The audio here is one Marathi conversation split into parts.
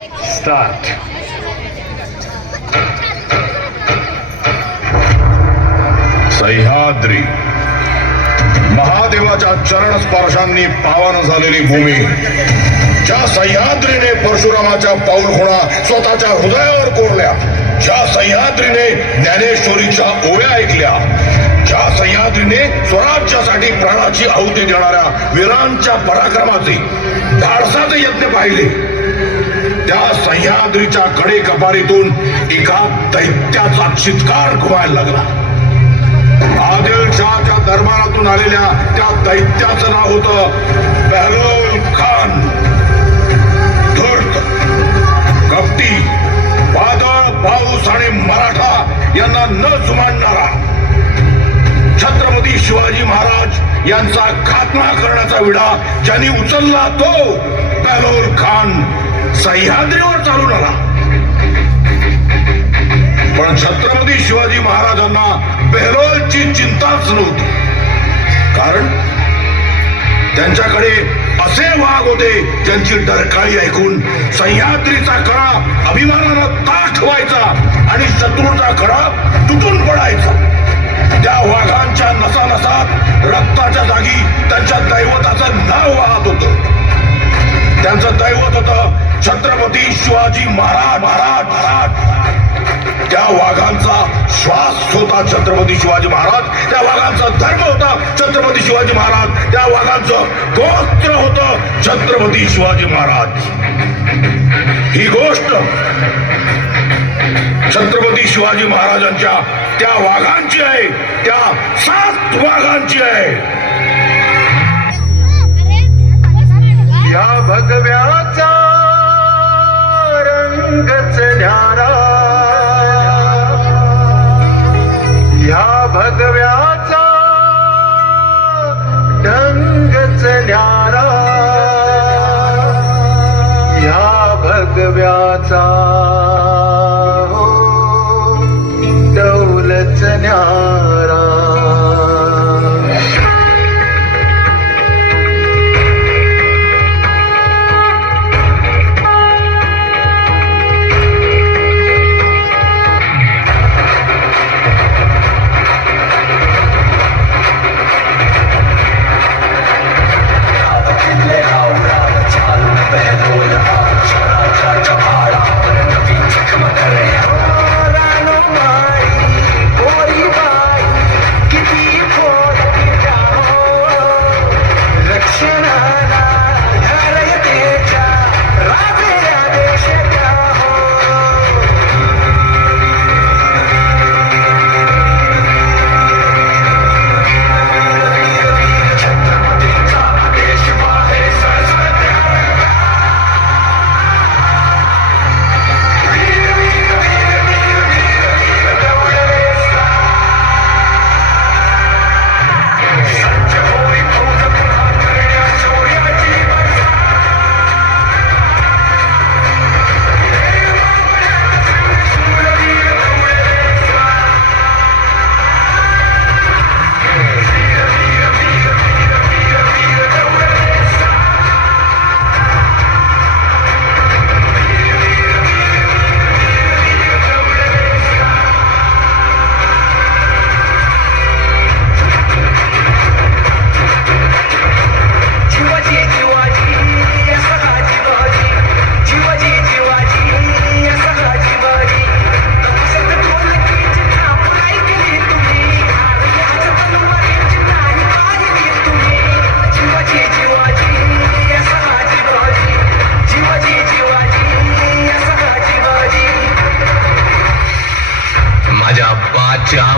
स्टार्ट. सह्याद्री महादेवाच्या चरण स्पर्शांनी पावन झालेली भूमी, ज्या सह्याद्रीने परशुरामाच्या पाऊलखुणा स्वतःच्या हृदयावर कोरल्या, ज्या सह्याद्रीने ज्ञानेश्वरीच्या ओव्या ऐकल्या, ज्या सह्याद्रीने स्वराज्यासाठी प्राणाची आहुती देणाऱ्या वीरांच्या पराक्रमाचे धाडसाचे यज्ञ पाहिले, त्या सह्याद्रीच्या कडे कपारीतून एका दैत्याचा चित्कार घुमायला लागला. आदिलशहाच्या दरबारातून आलेल्या त्या दैत्याचं नाव होतं बेहलोल खान. धूर्त, कपटी, वादळ, पाऊस आणि मराठा यांना न जुमानणारा, छत्रपती शिवाजी महाराज यांचा खात्मा करण्याचा विडा ज्यांनी उचलला तो बेहलोल खान सह्याद्रीवर चालून आला. पण छत्रपती शिवाजी महाराजांना बेहलोलची चिंताच नव्हती, कारण त्यांच्याकडे असे वाघ होते ज्यांची डरकाळी ऐकून सह्याद्रीचा कडा अभिमानानं ताठ व्हायचा आणि शत्रूचा कडा तुटून पडायचा. त्या वाघांच्या नसानसात रक्ताच्या जागी त्यांच्या दैवताचं नाव वाहत होतं. त्यांचं दैवत होतं छत्रपती शिवाजी महाराज. त्या वाघांचा श्वास होता छत्रपती शिवाजी महाराज, त्या वाघांचा धर्म होता छत्रपती शिवाजी महाराज, त्या वाघांचं गोत्र होतं छत्रपती शिवाजी महाराज. ही गोष्ट छत्रपती शिवाजी महाराजांच्या त्या वाघांची आहे, त्या 7 वाघांची आहे. या भगव्याचा रंगच न्यारा, या भगव्याचा ढंगच न्यारा, या भगव्याचा हो डौलच न्यारा.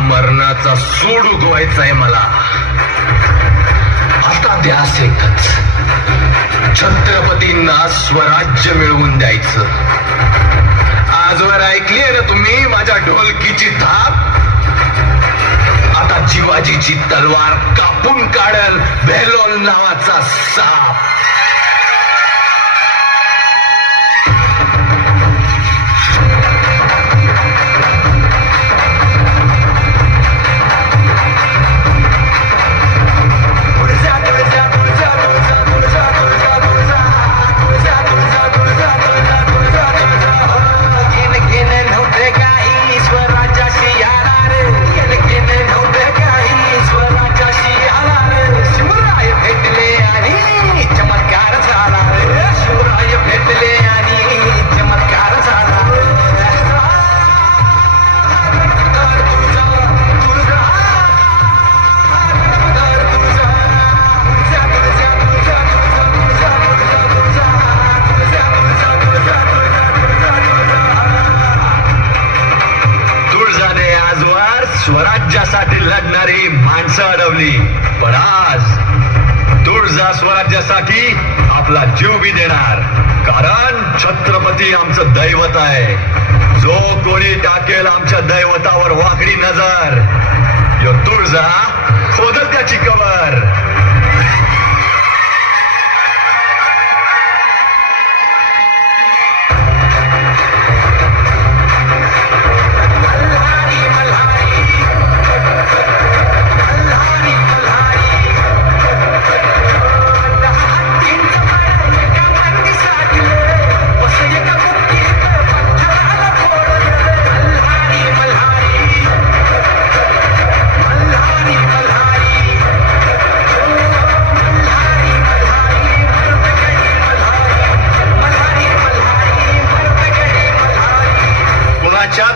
मरणाचा सूड उगवायचा आहे मला. आता ध्यास एकच, छत्रपतींना स्वराज्य मिळवून द्यायचं. आजवर ऐकलीये ना तुम्ही माझ्या ढोलकीची थाप? आता शिवाजीची तलवार कापून काढल बेहलोल नावाचा साप. माणसं अडवली, पण आज तुळजा स्वराज्यासाठी आपला जीव बी देणार. कारण छत्रपती आमचं दैवत आहे. जो कोणी टाकेल आमच्या दैवतावर वाकडी नजर, यो तुळजा खोदल त्याची कबर.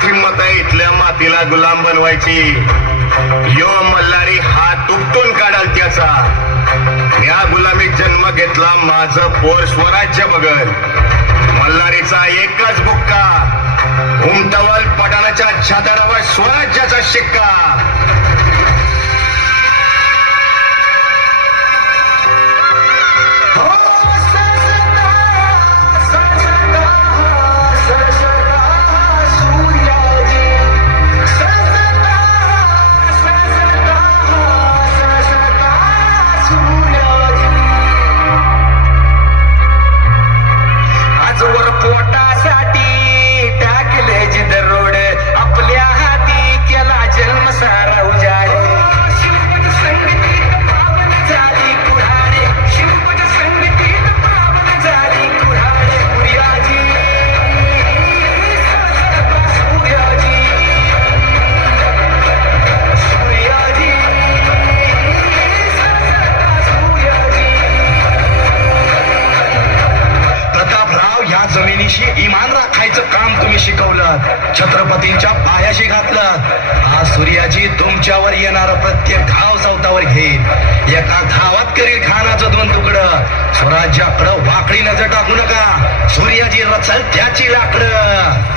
हिम्मत आहे इथल्या मातीला गुलाम बनवायची. यो मल्हारी हात उपटून काढाल त्याचा. या गुलामीत जन्म घेतला, माझं पोर स्वराज्य बघल. मल्हारीचा एकच बुक्का, उमटवल पठाणाच्या छाताडावर स्वराज्याचा शिक्का. इमान राखायचं काम तुम्ही शिकवलं, छत्रपतींच्या पायाशी घातलं. आज सूर्याजी तुमच्यावर येणारा प्रत्येक घाव चौतावर घेईल. एका घावात करील खानाचं 2 तुकडं. स्वराज्याकडं वाकडी नजर टाकू नका. सूर्याजी रचल त्याची लाकडं.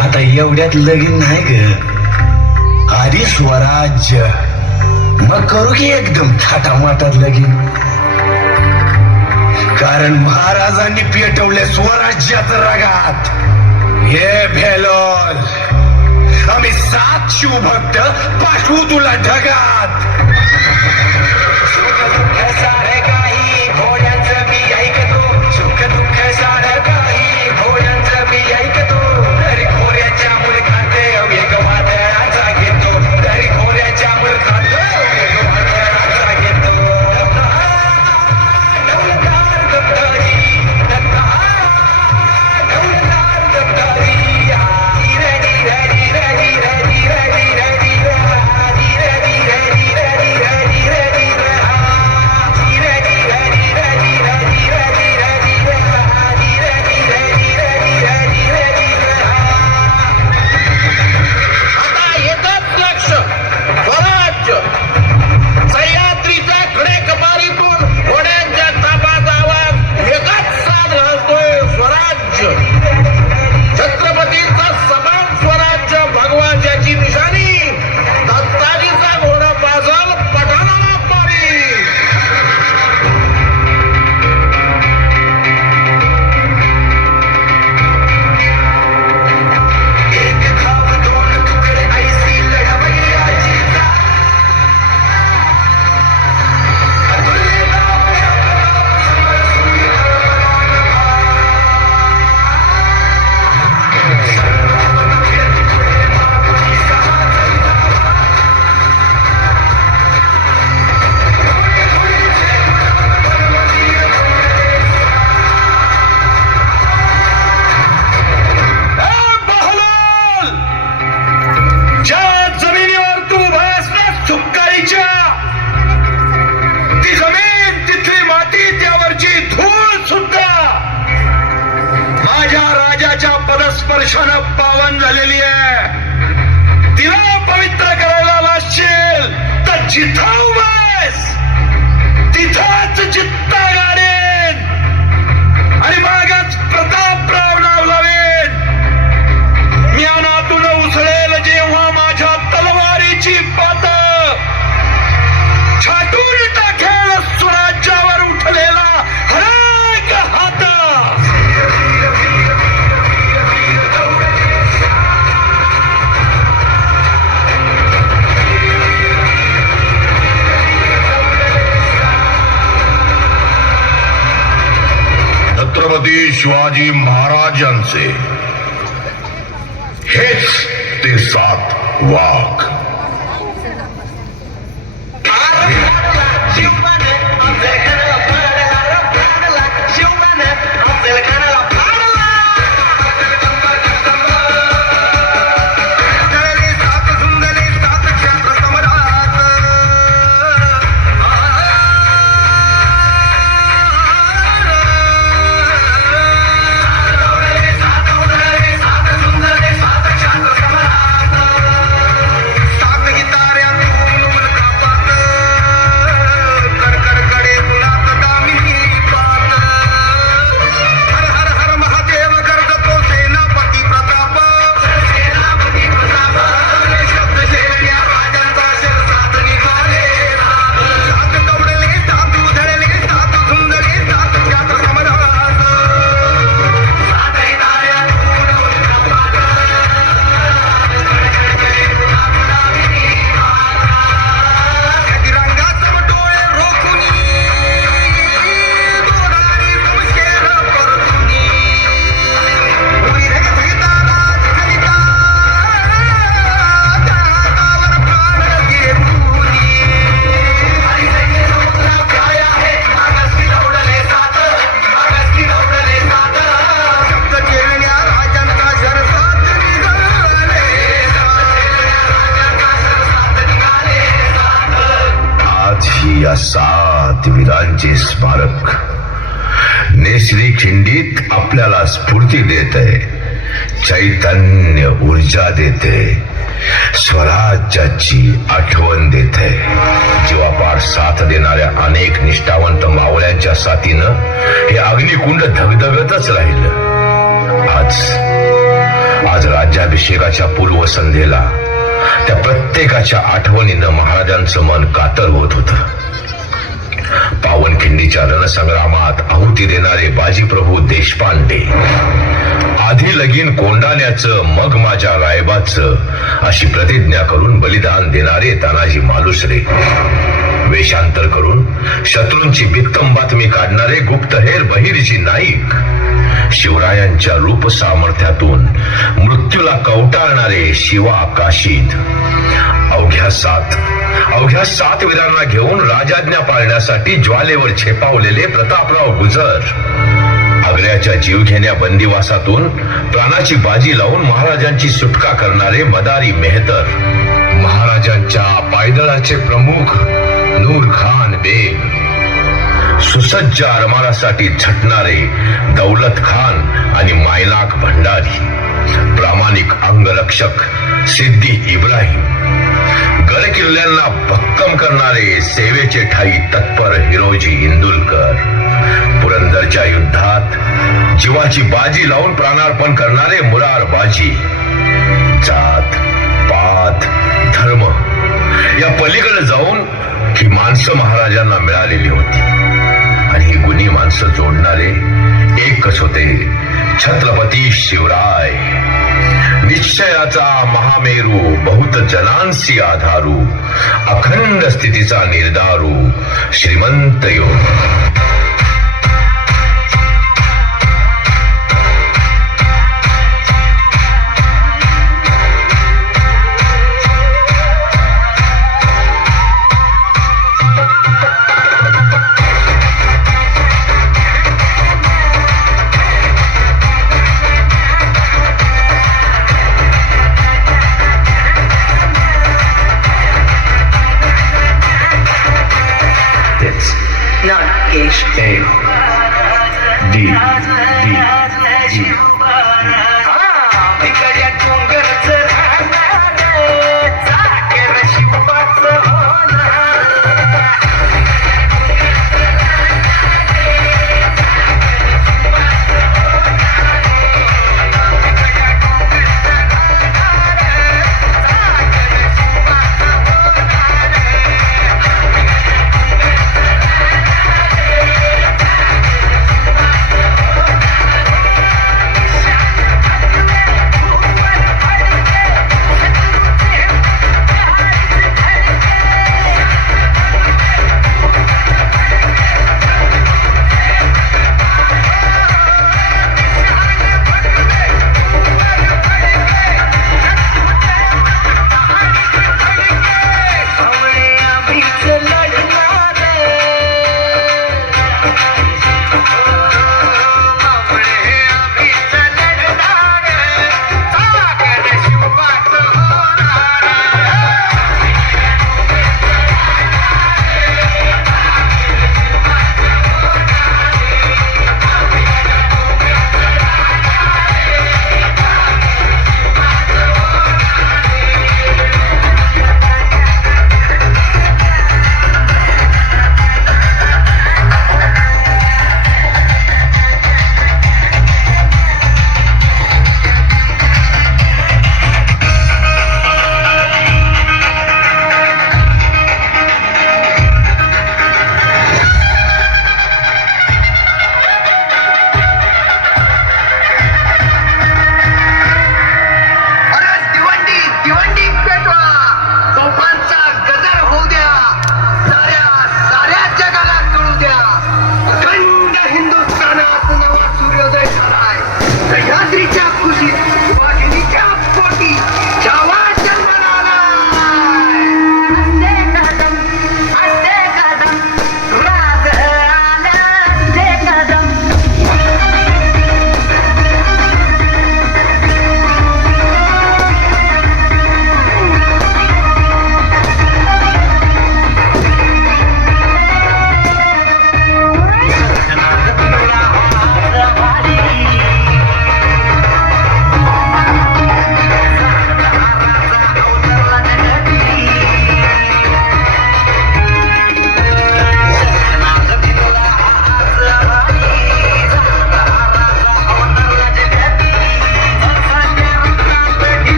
आता एवढ्यात लगीन नाही ग, आधी स्वराज्य, मग करू की एकदम थाटामाटात लगीन. कारण महाराजांनी पेटवले स्वराज्याचं रगात. हे भेलोल, आम्ही 7 शिवभक्त पाठवू तुला ढगात. सारे काही घोड्यांचं मी ऐकतो, सुख दुःख सारं काही घोड्यांचं मी ऐकतो. तरी खोऱ्याच्या मुलखात एक वादळाचा घेतो, तरी खोऱ्याच्या मुलखात एक वादळाचा घेतो. डौलदार दत्ताजी, डौलदार दत्ताजी. स्पर्शानं पावन झालेली आहे. तिला पवित्र करायला लागशील तर जिथं उभास तिथंच चित्ता गाडेन आणि मागच प्रतापराव नाव लावेन. मी अनातून उसळेल जेव्हा माझ्या तलवारीची पात छाटून टाकेल स्वराज्यावर उठलेला हरक हात. छत्रपती शिवाजी महाराजांचे हेच ते 7 वाघ. या 7 वीरांचे स्मारक नेसरी खिंडीत आपल्याला स्फूर्ती देते, चैतन्य ऊर्जा देते, स्वराज्याची आठवण देते. जीवापार साथ देणाऱ्या अनेक निष्ठावंत मावळ्यांच्या साथीनं हे अग्निकुंड धगधगतच राहिलं. आज राज्याभिषेकाच्या पूर्वसंध्येला त्या प्रत्येकाच्या आठवणीनं महाराजांचं मन कातर होत होतं. पावनखिंडीच्या रणसंग्रामात आहुती देणारे बाजीप्रभू देशपांडे, आधी लगीन कोंडाण्याचं मग माझ्या रायबाचं अशी प्रतिज्ञा करून बलिदान देणारे तानाजी मालुसरे, वेषांतर करून शत्रूंची बित्तम बातमी काढणारे गुप्तहेर बहिर्जी नाईक, शिवरायांच्या रूप सामर्थ्यातून मृत्यूला कवटाळणारे शिवा काशीद, अवघ्या 7 वीरांना घेऊन राजाज्ञा पाळण्यासाठी ज्वालेवर छेपावलेले प्रतापराव गुजर, आग्र्याच्या जीवघेण्या बंदिवासातून प्राणाची बाजी लावून महाराजांची सुटका करणारे मदारी मेहतर, महाराजांच्या पायदळाचे प्रमुख नूर खान बेग, सुसज्ज आरमारासाठी झटणारे दौलत खान आणि मायनाक भंडारी, प्रामाणिक अंगरक्षक सिद्दी इब्राहिम, गडकिल्ल्यांना भक्कम करणारे सेवेचे ठाई तत्पर हिरोजी इंदुलकर, पुरंदरच्या युद्धात जीवाची बाजी लावून प्राणार्पण करणारे मुरार बाजी. जात पात धर्म या पलीकडे जाऊन ही माणसं महाराजांना मिळालेली होती आणि ही गुणी माणसं जोडणारे एकच होते, छत्रपती शिवराय. निश्चयाचा महामेरू, बहुत जनांसी आधारू, अखंड स्थितीचा निर्धारू, श्रीमंत योग.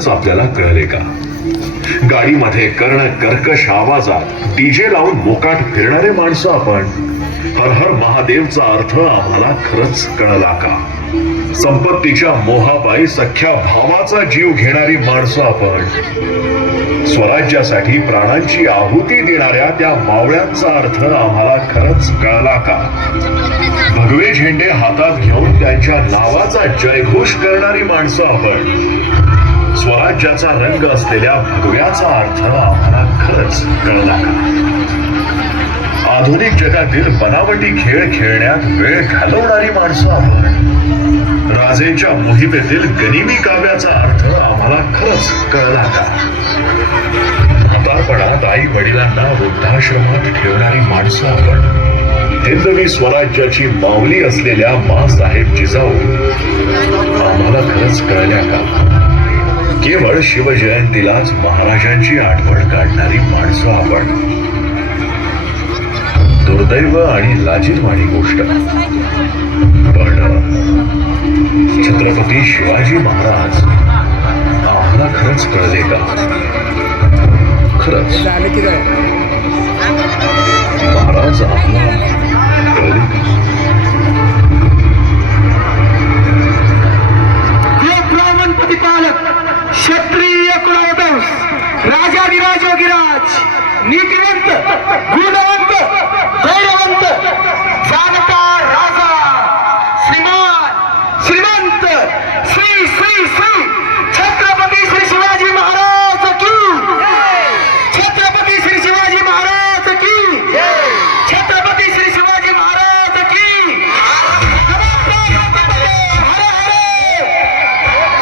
खरंच आपल्याला कळले का? गाडीमध्ये कर्ण कर्कश आवाजात डीजे लावून मोकाट फिरणारे माणसं आपण. हर हर महादेवचा अर्थ आम्हाला खरंच कळला का? संपत्तीच्या मोहापायी सख्या भावाचा जीव घेणारी माणसं आपण. स्वराज्यासाठी प्राणांची आहुती देणाऱ्या त्या मावळ्यांचा अर्थ आम्हाला खरंच कळला का? भगवे झेंडे हातात घेऊन त्यांच्या नावाचा जयघोष करणारी माणसं आपण. स्वराज्याचा रंग असलेल्या भगव्याचा अर्थ आम्हाला खरंच कळला का? आधुनिक जगातील बनावटी खेळ खेळण्यात वेळ घालवणारी माणसं आपण. राजेंच्या मोहिमेतील गनिमी काव्याचा अर्थ आम्हाला खरंच कळला का? म्हातारपणात आई वडिलांना वृद्धाश्रमात ठेवणारी माणसं आपण. हिंदवी स्वराज्याची माऊली असलेल्या माँसाहेब जिजाऊ आम्हाला खरंच कळल्या का? केवळ शिवजयंतीलाच महाराजांची आठवण काढणारी माणसं आपण. दुर्दैव आणि लाजिरवाणी गोष्ट, पण छत्रपती शिवाजी महाराज आम्हाला खरंच कळले का? खरंच महाराज आम्हाला कळले का? ब्राह्मण प्रतिपालक क्षत्रिय कुलवंश राजाधिराज योगीराज नीतिवंत गुणवंत धैर्यवंत जाणता